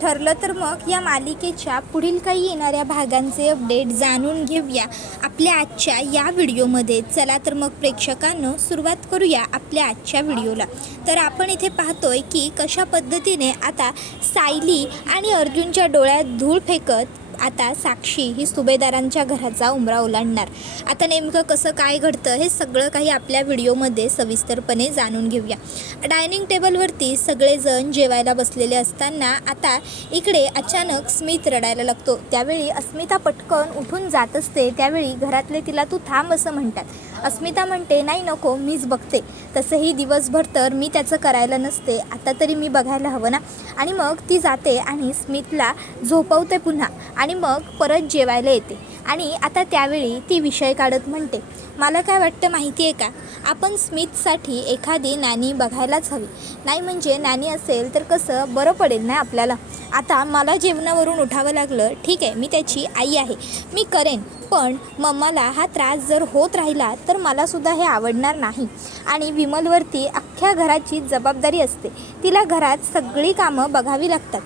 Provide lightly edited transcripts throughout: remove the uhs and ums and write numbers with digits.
ठरलं तर मग या मालिकेच्या पुढील काही येणाऱ्या भागांचे अपडेट जाणून घेऊया आपल्या आजच्या या व्हिडिओमध्ये। चला तर मग प्रेक्षकांनो सुरुवात करूया आपल्या आजच्या व्हिडिओला। तर आपण इथे पाहतोय की कशा पद्धतीने आता सायली आणि अर्जुनच्या डोळ्यात धूळ फेकत आता साक्षी ही सुभेदारांच्या घराचा उंबरा ओलांडणार। आता नेमकं कसं काय घडतं हे सगळं काही आपल्या व्हिडिओमध्ये सविस्तरपणे जाणून घेऊया। डायनिंग टेबलवरती सगळेजण जेवायला बसलेले असताना आता इकडे अचानक स्मित रडायला लागतो। त्यावेळी अस्मिता पटकन उठून जात असते। त्यावेळी घरातले तिला तू थांब असं म्हणतात। अस्मिता म्हणते नाही नको मीच बघते, तसंही दिवसभर तर मी त्याचं करायला नसते, आता तरी मी बघायला हवं ना। आणि मग ती जाते आणि स्मितला झोपवते पुन्हा आणि मग परत जेवायला येते। आणि आता त्यावेळी ती विषय काढत म्हणते मला काय वाटतं माहिती आहे का, आपण स्मितसाठी एखादी नॅनी बघायलाच हवी, नाही म्हणजे नॅनी असेल तर कसं बरं पडेल ना आपल्याला। आता मला जेवणावरून उठावं लागलं, ठीक आहे मी त्याची आई आहे, मी करेन, पण मम्माला हा त्रास जर होत राहिला तर मलासुद्धा हे आवडणार नाही। आणि विमलवरती अख्ख्या घराची जबाबदारी असते, तिला घरात सगळी कामं बघावी लागतात।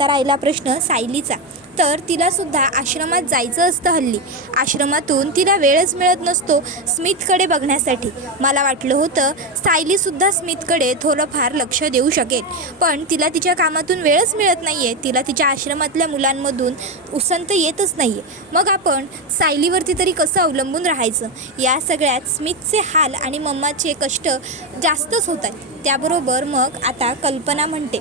राहिला प्रश्न सायलीचा, तर तिलासुद्धा आश्रमात जायचं असतं हल्ली, आश्रमातून तिला वेळच मिळत नसतो स्मितकडे बघण्यासाठी। मला वाटलं होतं सायलीसुद्धा स्मितकडे थोडंफार लक्ष देऊ शकेल, पण तिला तिच्या कामातून वेळच मिळत नाही आहे, तिला तिच्या आश्रमातल्या मुलांमधून उसंत येतच नाही आहे। मग आपण सायलीवरती तरी कसं अवलंबून राहायचं। या सगळ्यात स्मितचे हाल आणि मम्माचे कष्ट जास्तच होत आहेत। त्याबरोबर मग आता कल्पना म्हणते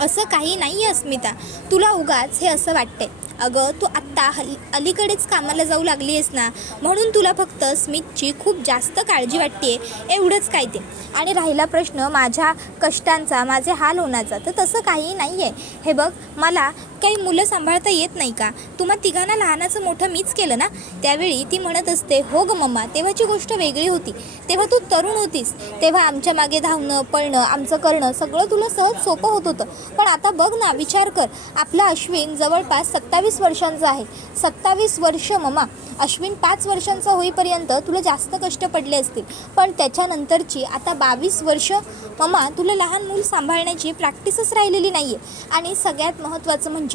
असं काही नाही आहे अस्मिता, तुला उगाच हे असं वाटतंय। अगं तू आत्ता अलीकडेच कामाला जाऊ लागली आहेस ना, म्हणून तुला फक्त स्मितची खूप जास्त काळजी वाटते, एवढंच काय ते। आणि राहिला प्रश्न माझ्या कष्टांचा, माझे हाल होण्याचा, तर तसं काही नाही आहे। हे बघ मला काही मुलं सांभाळता येत नाही का, तुम्हा तिघांना लहानाचं मोठं मीच केलं ना। त्यावेळी ती म्हणत असते हो गं मम्मा, तेव्हाची गोष्ट वेगळी होती, तेव्हा तू तरुण होतीस, तेव्हा आमच्या मागे धावणं पळणं आमचं करणं सगळं तुला सहज सोपं होत होतं, पण आता बघ ना, विचार कर, आपला अश्विन जवळपास 27 वर्षांचा आहे। 27 वर्ष मम्मा, अश्विन 5 वर्षांचा होईपर्यंत तुला जास्त कष्ट पडले असतील, पण त्याच्यानंतरची आता 22 वर्ष मम्मा तुला लहान मूल सांभाळण्याची प्रॅक्टिसच राहिलेली नाही आहे। आणि सगळ्यात महत्त्वाचं म्हणजे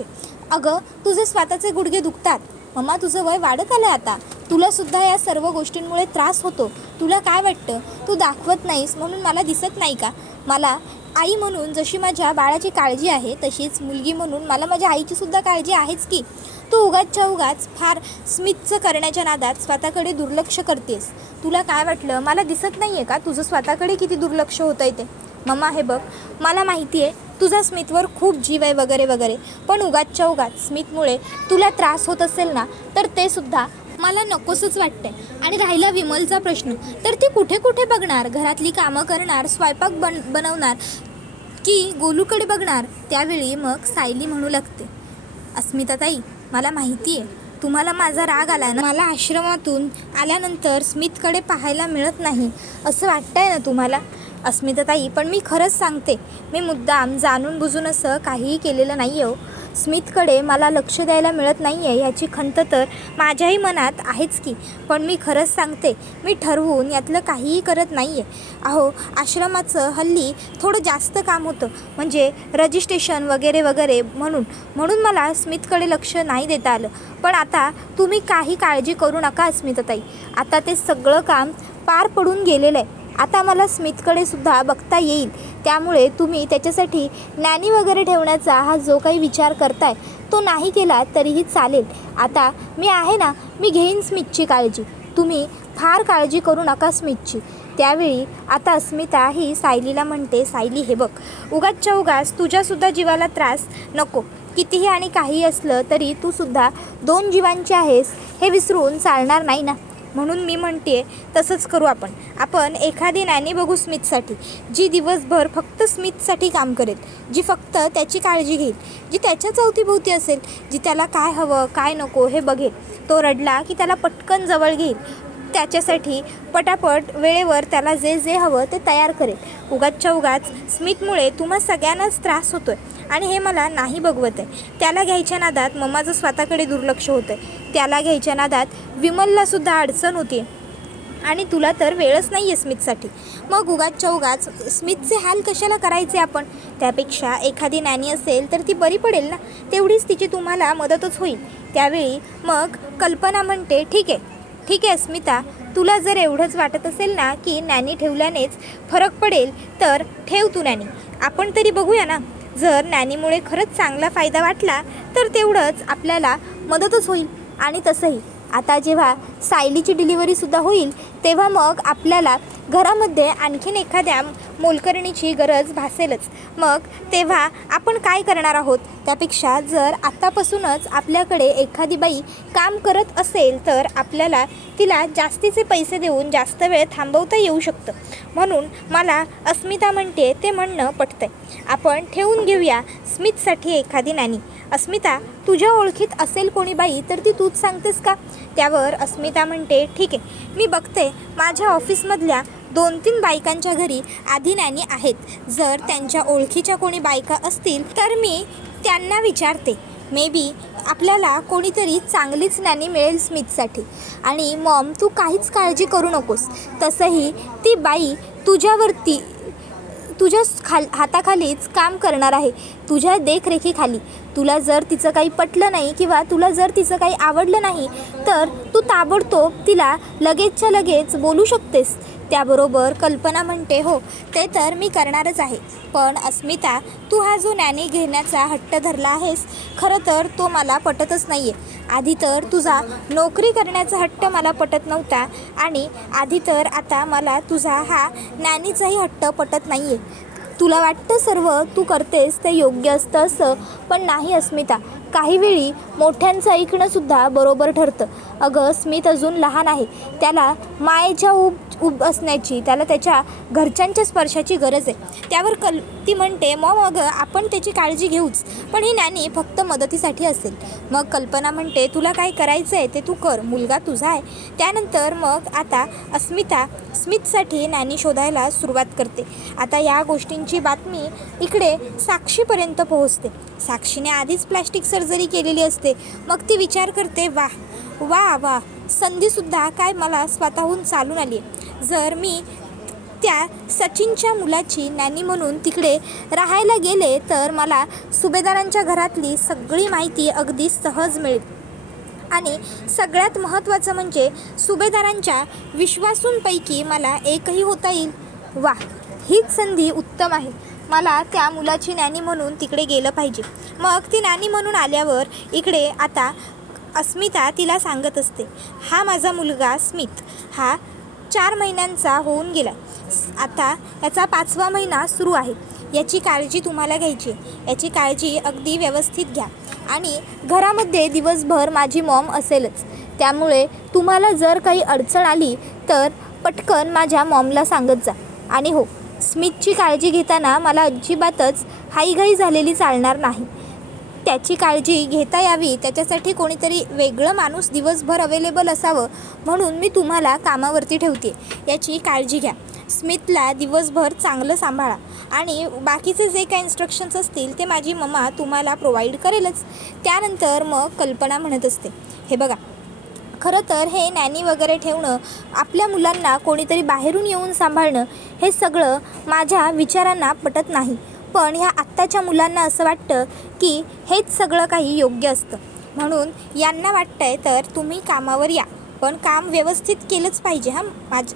अगं तुझे स्वतःचे गुडघे दुखतात मम्मा, तुझं वय वाढत आलं आता, तुलासुद्धा या सर्व गोष्टींमुळे त्रास होतो, तुला काय वाटतं तू दाखवत नाहीस म्हणून मला दिसत नाही का। मला आई म्हणून जशी माझ्या बाळाची काळजी आहे, तशीच मुलगी म्हणून मला माझ्या आईचीसुद्धा काळजी आहेच की। तू उगाचच्या उगाच फार स्मितचं करण्याच्या नादात स्वतःकडे दुर्लक्ष करतेस, तुला काय वाटलं मला दिसत नाही आहे का तुझं स्वतःकडे किती दुर्लक्ष होतं आहे ते। मम्मा हे बघ मला माहिती आहे तुझा स्मितवर खूप जीव आहे वगैरे वगैरे, पण उगाचच्या उगाच स्मितमुळे तुला त्रास होत असेल ना, तर ते सुद्धा मला नकोसच वाटतंय। आणि राहिला विमलचा प्रश्न, तर ती कुठे कुठे बघणार, घरातली कामं करणार, स्वयंपाक बनवणार की गोलूकडे बघणार। त्यावेळी मग सायली म्हणू लागते अस्मिताताई मला माहिती आहे तुम्हाला माझा राग आला ना, मला आश्रमातून आल्यानंतर स्मितकडे पाहायला मिळत नाही असं वाटतंय ना तुम्हाला। अस्मिताताई पण मी खरंच सांगते, मी मुद्दाम जाणून बुजून असं काहीही केलेलं नाही आहे। स्मितकडे मला लक्ष द्यायला मिळत नाही आहे याची खंत तर माझ्याही मनात आहेच की, पण मी खरंच सांगते मी ठरवून यातलं काहीही करत नाही आहे। अहो आश्रमाचं हल्ली थोडं जास्त काम होतं, म्हणजे रजिस्ट्रेशन वगैरे वगैरे, म्हणून मला स्मितकडे लक्ष नाही देता आलं। पण आता तुम्ही काही काळजी करू नका अस्मिताताई, आता ते सगळं काम पार पडून गेलेलं आहे, आता मला स्मितकडे सुद्धा बघता येईल। त्यामुळे तुम्ही त्याच्यासाठी नॅनी वगैरे ठेवण्याचा हा जो काही विचार करताय तो नाही केला तरीही चालेल। आता मी आहे ना, मी घेईन स्मितची काळजी, तुम्ही फार काळजी करू नका स्मितची। त्यावेळी आता अस्मिता ही सायलीला म्हणते सायली हे बघ उगाचच्या उगाच तुझ्यासुद्धा जीवाला त्रास नको, कितीही आणि काही असलं तरी तू सुद्धा 2 जीवांची आहेस हे विसरून चालणार नाही ना, म्हणून मी म्हणते तसंच करू आपण एखादी नॅनी बघू स्मितसाठी, जी दिवसभर फक्त स्मितसाठी काम करेल, जी फक्त त्याची काळजी घेईल, जी त्याच्याच अवतीभोवती असेल, जी त्याला काय हवं काय नको हे बघेल, तो रडला की त्याला पटकन जवळ घेईल, त्याच्यासाठी पटापट वेळेवर त्याला जे जे हवं ते तयार करेल। उगाचच्या उगाच स्मितमुळे तुम्हा सगळ्यांनाच त्रास होतो आहे आणि हे मला नाही बघवत आहे। त्याला घ्यायच्या नादात मम्माचं स्वतःकडे दुर्लक्ष होतं आहे, त्याला घ्यायच्या नादात विमललासुद्धा अडचण होती, आणि तुला तर वेळच नाही आहे स्मितसाठी. मग उगाचच्या उगाच स्मितचे हाल कशाला करायचे आपण. त्यापेक्षा एखादी नॅनी असेल तर ती बरी पडेल ना, तेवढीच तिची तुम्हाला मदतच होईल. त्यावेळी मग कल्पना म्हणते ठीक आहे अस्मिता, तुला जर एवढंच वाटत असेल ना की नॅनी ठेवल्यानेच फरक पडेल तर ठेव तू नॅनी. आपण तरी बघूया ना, जर नॅनीमुळे खरंच चांगला फायदा वाटला तर तेवढंच आपल्याला मदतच होईल. आणि तसंही आता जेव्हा सायलीची डिलिव्हरीसुद्धा होईल तेव्हा मग आपल्याला घरामध्ये आणखीन एखाद्या मोलकरणीची गरज भासेलच. मग तेव्हा आपण काय करणार आहोत. त्यापेक्षा जर आत्तापासूनच आपल्याकडे एखादी बाई काम करत असेल तर आपल्याला तिला जास्तीचे पैसे देऊन जास्त वेळ थांबवता येऊ शकतं. म्हणून मला अस्मिता म्हणते ते म्हणणं पटतंय. आपण ठेवून घेऊया स्मितसाठी एखादी नॅनी. अस्मिता, तुझ्या ओळखीत असेल कोणी बाई तर ती तूच सांगतेस का. त्यावर अस्मिता म्हणते ठीक आहे, मी बघते माझ्या ऑफिसमधल्या 2-3 बायकांच्या घरी आधी नॅनी आहेत. जर त्यांच्या ओळखीच्या कोणी बायका असतील तर मी त्यांना विचारते. मे बी आपल्याला कोणीतरी चांगलीच नॅनी मिळेल स्मितसाठी. आणि मॉम, तू काहीच काळजी करू नकोस. तसंही ती बाई तुझ्या हाताखालीच काम करणार आहे, तुझ्या देखरेखीखाली. तुला जर तिचं काही पटलं नाही किंवा तुला जर तिचं काही आवडलं नाही तर तू ताबडतोब तिला लगेचच्या लगेच बोलू शकतेस. त्याबरोबर कल्पना म्हणते हो, ते तर मी करणारच आहे. पण अस्मिता, तू हा जो नॅनी घेण्याचा हट्ट धरला आहेस, खरं तर तो मला पटतच नाही आहे. आधी तर तुझा नोकरी करण्याचा हट्ट मला पटत नव्हता आणि आधी तर आता मला तुझा हा नॅनीचाही हट्ट पटत नाही आहे. तुला वाटतं सर्व तू करतेस ते योग्य असतं असं, पण नाही अस्मिता. काही वेळी मोठ्यांचं ऐकणंसुद्धा बरोबर ठरतं. अगं, स्मित अजून लहान आहे, त्याला मायेच्या उब असण्याची, त्याला त्याच्या घरच्यांच्या स्पर्शाची गरज आहे. त्यावर ती म्हणते मग आपण त्याची काळजी घेऊच, पण ही नॅनी फक्त मदतीसाठी असेल. मग कल्पना म्हणते तुला काय करायचं आहे ते तू कर, मुलगा तुझा आहे. त्यानंतर मग आता अस्मिता स्मितसाठी नॅनी शोधायला सुरुवात करते. आता या गोष्टींची बातमी इकडे साक्षीपर्यंत पोहोचते. साक्षीने आधीच प्लॅस्टिक सर्जरी केलेली असते. मग ती विचार करते वा संधीसुद्धा काय मला स्वतःहून चालून आली आहे. जर मी त्या सचिनच्या मुलाची नॅनी म्हणून तिकडे राहायला गेले तर मला सुभेदारांच्या घरातली सगळी माहिती अगदी सहज मिळेल. आणि सगळ्यात महत्त्वाचं म्हणजे सुभेदारांच्या विश्वासूंपैकी मला एकही होता येईल. वा, हीच संधी उत्तम आहे. मला त्या मुलाची नॅनी म्हणून तिकडे गेलं पाहिजे. मग ती नॅनी म्हणून आल्यावर इकडे आता अस्मिता तिला सांगत असते, हा माझा मुलगा स्मित हा 4 महिन्यांचा होऊन गेला. आता याचा 5वा महिना सुरू आहे. याची काळजी तुम्हाला घ्यायची. याची काळजी अगदी व्यवस्थित घ्या. आणि घरामध्ये दिवसभर माझी मॉम असेलच. त्यामुळे तुम्हाला जर काही अडचण आली तर पटकन माझ्या मॉमला सांगत जा. आणि हो, स्मितची काळजी घेताना मला अजिबातच हाईघाई झालेली चालणार नाही. त्याची काळजी घेता यावी त्याच्यासाठी कोणीतरी वेगळं माणूस दिवसभर अवेलेबल असावं, म्हणून मी तुम्हाला कामावरती ठेवते. याची काळजी घ्या. स्मितला दिवसभर चांगलं सांभाळा आणि बाकीचे जे काही इन्स्ट्रक्शन्स असतील ते माझी मम्मा तुम्हाला प्रोव्हाइड करेलच. त्यानंतर मग कल्पना म्हणत असते, हे बघा, खरं तर हे नॅनी वगैरे ठेवणं, आपल्या मुलांना कोणीतरी बाहेरून येऊन सांभाळणं, हे सगळं माझ्या विचारांना पटत नाही. पण ह्या आत्ताच्या मुलांना असं वाटतं की हेच सगळं काही योग्य असतं. म्हणून यांना वाटतंय तर तुम्ही कामावर या, पण काम व्यवस्थित केलंच पाहिजे.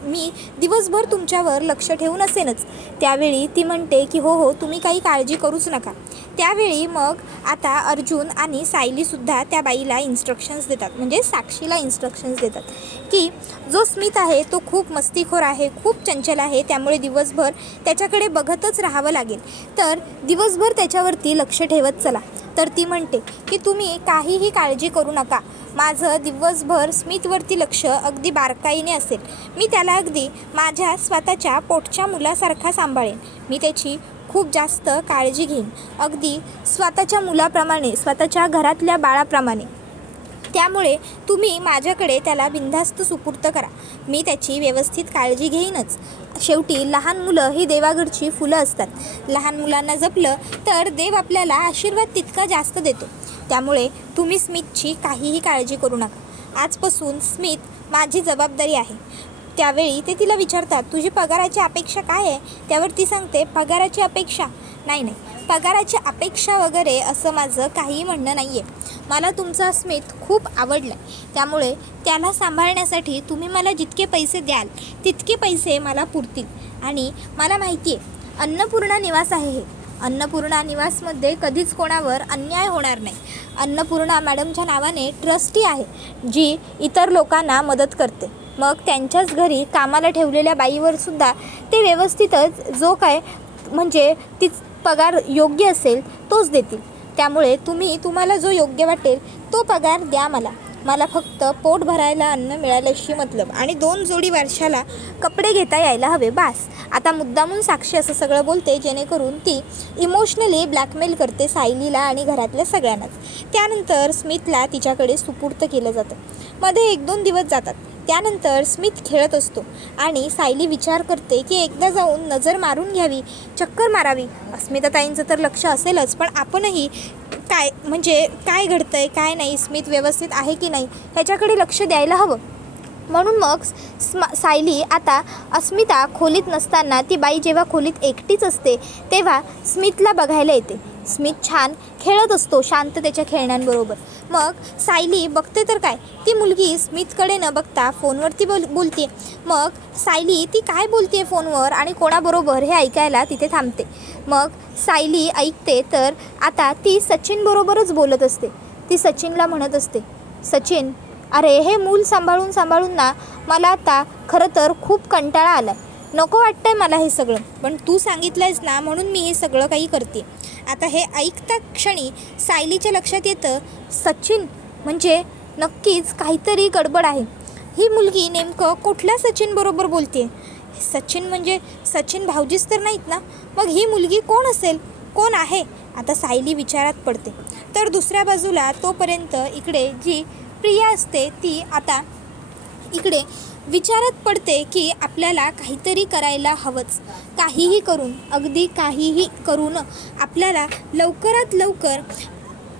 मी दिवसभर तुमच्यावर लक्ष ठेवून असेनच. त्यावेळी ती म्हणते की हो तुम्ही काही काळजी करूच नका. त्यावेळी मग आता अर्जुन आणि सायलीसुद्धा त्या बाईला इन्स्ट्रक्शन्स देतात, म्हणजे साक्षीला इन्स्ट्रक्शन्स देतात की जो स्मित आहे तो खूप मस्तीखोर आहे, खूप चंचल आहे, त्यामुळे दिवसभर त्याच्याकडे बघतच राहावं लागेल. तर दिवसभर त्याच्यावरती लक्ष ठेवत चला. तर ती म्हणते की तुम्ही काहीही काळजी करू नका. माझं दिवसभर स्मितवरती लक्ष अगदी बारकाईने असेल. मी त्याला अगदी माझ्या स्वतःच्या पोटच्या मुलासारखा सांभाळेन. मी त्याची खूप जास्त काळजी घेईन, अगदी स्वतःच्या मुलाप्रमाणे, स्वतःच्या घरातल्या बाळाप्रमाणे. त्यामुळे तुम्ही माझ्याकडे त्याला बिनधास्त सुपूर्त करा. मी त्याची व्यवस्थित काळजी घेईनच. शेवटी लहान मुलं ही देवाघरची फुलं असतात. लहान मुलांना जपलं तर देव आपल्याला आशीर्वाद तितका जास्त देतो. त्यामुळे तुम्ही स्मितची काहीही काळजी करू नका. आजपासून स्मित माझी जबाबदारी आहे. त्यावेळी ते तिला विचारतात, तुझी पगाराची अपेक्षा काय आहे? त्यावर ती सांगते, पगाराची अपेक्षा नाही, पगाराची अपेक्षा वगैरे असं माझं काही म्हणणं नाही आहे. मला तुमचा स्मित खूप आवडला आहे, त्यामुळे त्याला सांभाळण्यासाठी तुम्ही मला जितके पैसे द्याल तितके पैसे मला पुरतील. आणि मला माहिती आहे अन्नपूर्णा निवास आहे हे. अन्नपूर्णा निवासमध्ये कधीच कोणावर अन्याय होणार नाही. अन्नपूर्णा मॅडमच्या नावाने ट्रस्टी आहे जी इतर लोकांना मदत करते. मग त्यांच्याच घरी कामाला ठेवलेल्या बाईवरसुद्धा ते व्यवस्थितच जो काय म्हणजे ती पगार योग्य असेल तोच देतील. त्यामुळे तुम्हाला जो योग्य वाटेल तो पगार द्या मला फक्त पोट भरायला अन्न मिळाल्याशी मतलब आणि 2 जोडी वर्षाला कपडे घेता यायला हवे बास. आता मुद्दामून साक्षी असं सगळं बोलते जेणेकरून ती इमोशनली ब्लॅकमेल करते सायलीला आणि घरातल्या सगळ्यांनाच. त्यानंतर स्मितला तिच्याकडे सुपूर्त केलं जातं. मध्ये 1-2 दिवस जातात. त्यानंतर स्मित खेळत असतो आणि सायली विचार करते की एकदा जाऊन नजर मारून घ्यावी, चक्कर मारावी. अस्मिताताईंचं तर लक्ष असेलच, पण आपणही काय घडतंय काय नाही, स्मित व्यवस्थित आहे की नाही ह्याच्याकडे लक्ष द्यायला हवं. म्हणून मग सायली आता अस्मिता खोलीत नसताना ती बाई जेव्हा खोलीत एकटीच असते तेव्हा स्मितला बघायला येते. स्मित छान खेळत असतो शांततेच्या खेळण्यांबरोबर. मग सायली बघते तर काय, ती मुलगी स्मितकडे न बघता फोनवरती बोलते. मग सायली ती काय बोलते फोनवर आणि कोणाबरोबर हे ऐकायला तिथे थांबते. मग सायली ऐकते तर आता ती सचिनबरोबरच बोलत असते. ती सचिनला म्हणत असते, सचिन अरे हे मूल सांभाळून ना मला आता खरं तर खूप कंटाळा आला, नको वाटतंय मला हे सगळं, पण तू सांगितलंयस ना म्हणून मी हे सगळं काही करते. आता हे ऐकता क्षणी सायलीच्या लक्षात येतं, सचिन म्हणजे नक्कीच काहीतरी गडबड आहे. ही मुलगी नेमकं कुठल्या सचिनबरोबर बोलते? सचिन म्हणजे सचिन भाऊजीच तर नाहीत ना, मग ही मुलगी कोण असेल, कोण आहे? आता सायली विचारात पडते. तर दुसऱ्या बाजूला तोपर्यंत इकडे जी प्रिया असते ती आता इकडे विचारात पडते की आपल्याला काहीतरी करायला हवंच. काहीही करून, अगदी काहीही करून आपल्याला लवकरात लवकर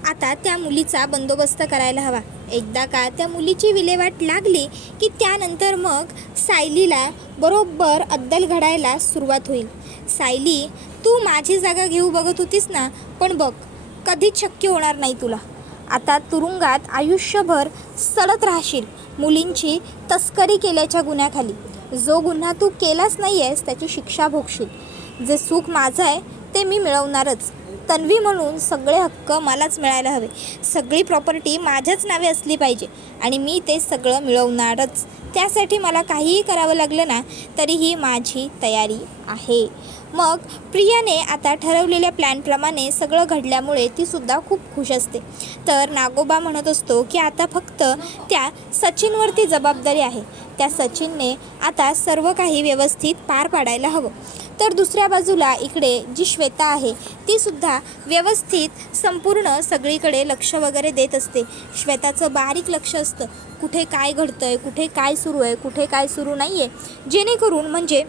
आता त्या मुलीचा बंदोबस्त करायला हवा. एकदा का त्या मुलीची विल्हेवाट लागली की त्यानंतर मग सायलीला बरोबर अद्दल घडायला सुरुवात होईल. सायली तू माझी जागा घेऊ बघत होतीस ना, पण बघ कधीच शक्य होणार नाही तुला. आता तुरुंगात आयुष्यभर सडत राहशील मुलींची तस्करी केल्याच्या गुन्ह्याखाली. जो गुन्हा तू केलाच नाही आहेस त्याची शिक्षा भोगशील. जे सुख माझं आहे ते मी मिळवणारच. तन्वी म्हणून सगळे हक्क मलाच मिळायला हवे. सगळी प्रॉपर्टी माझ्याच नावे असली पाहिजे आणि मी ते सगळं मिळवणारच. त्यासाठी मला काहीही करावं लागलं ना तरीही माझी तयारी आहे. मग प्रियाने आता ठरवलेल्या प्लॅनप्रमाणे सगळं घडल्यामुळे तीसुद्धा खूप खुश असते. तर नागोबा म्हणत असतो की आता फक्त त्या सचिनवरती जबाबदारी आहे. त्या सचिनने आता सर्व काही व्यवस्थित पार पाडायला हवं. तर दुसऱ्या बाजूला इकडे जी श्वेता आहे तीसुद्धा व्यवस्थित संपूर्ण सगळीकडे लक्ष वगैरे देत असते. श्वेताचं बारीक लक्ष असतं कुठे काय घडतं आहे, कुठे काय सुरू आहे, कुठे काय सुरू नाही आहे, जेणेकरून म्हणजे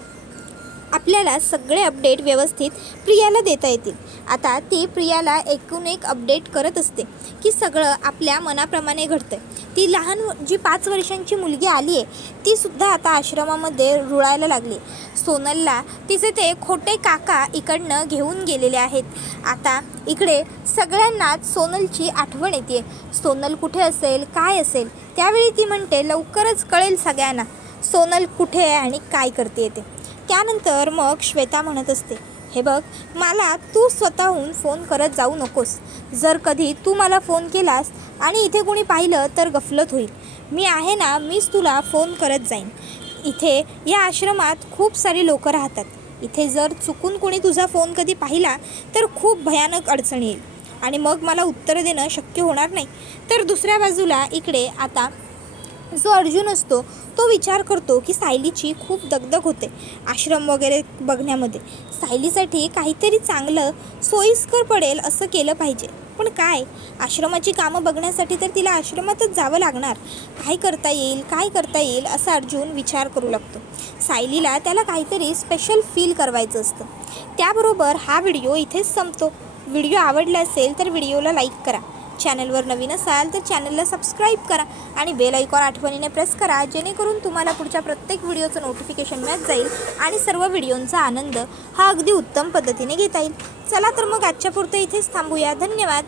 आपल्याला सगळे अपडेट व्यवस्थित प्रियाला देता येतील. आता ती प्रियाला एकूण एक अपडेट करत असते की सगळं आपल्या मनाप्रमाणे घडतं आहे. ती लहान जी 5 वर्षांची मुलगी आली आहे तीसुद्धा आता आश्रमामध्ये रुळायला लागली. सोनलला तिचे ते खोटे काका इकडनं घेऊन गेलेले आहेत. आता इकडे सगळ्यांनाच सोनलची आठवण येते. सोनल कुठे असेल, काय असेल? त्यावेळी ती म्हणते लवकरच कळेल सगळ्यांना सोनल कुठे आहे आणि काय करते येते. त्यानंतर मग श्वेता म्हणत असते, हे बघ मला तू स्वतःहून फोन करत जाऊ नकोस. जर कधी तू मला फोन केलास आणि इथे कोणी पाहिलं तर गफलत होईल. मी आहे ना, मीच तुला फोन करत जाईन. इथे या आश्रमात खूप सारी लोकं राहतात. इथे जर चुकून कोणी तुझा फोन कधी पाहिला तर खूप भयानक अडचण येईल आणि मग मला उत्तर देणं शक्य होणार नाही. तर दुसऱ्या बाजूला इकडे आता जो अर्जुन असतो तो विचार करतो की सायलीची खूप दगदग होते आश्रम वगैरे बघण्यामध्ये. सायलीसाठी काहीतरी चांगलं सोयीस्कर पडेल असं केलं पाहिजे. पण काय, आश्रमाची कामं बघण्यासाठी तर तिला आश्रमातच जावं लागणार. काय करता येईल असा अर्जुन विचार करू लागतो. सायलीला त्याला काहीतरी स्पेशल फील करवायचं असतं. त्याबरोबर हा व्हिडिओ इथेच संपतो. व्हिडिओ आवडला असेल तर व्हिडिओला लाईक करा. चॅनलवर नवीन असाल तर चॅनलला सबस्क्राईब करा आणि बेल आयकॉन आठवणीने प्रेस करा, जेणेकरून तुम्हाला पुढच्या प्रत्येक व्हिडिओचं नोटिफिकेशन मिळत जाईल आणि सर्व व्हिडिओंचा आनंद हा अगदी उत्तम पद्धतीने घेता येईल. चला तर मग आजच्या पुरते इथेच थांबूया. धन्यवाद.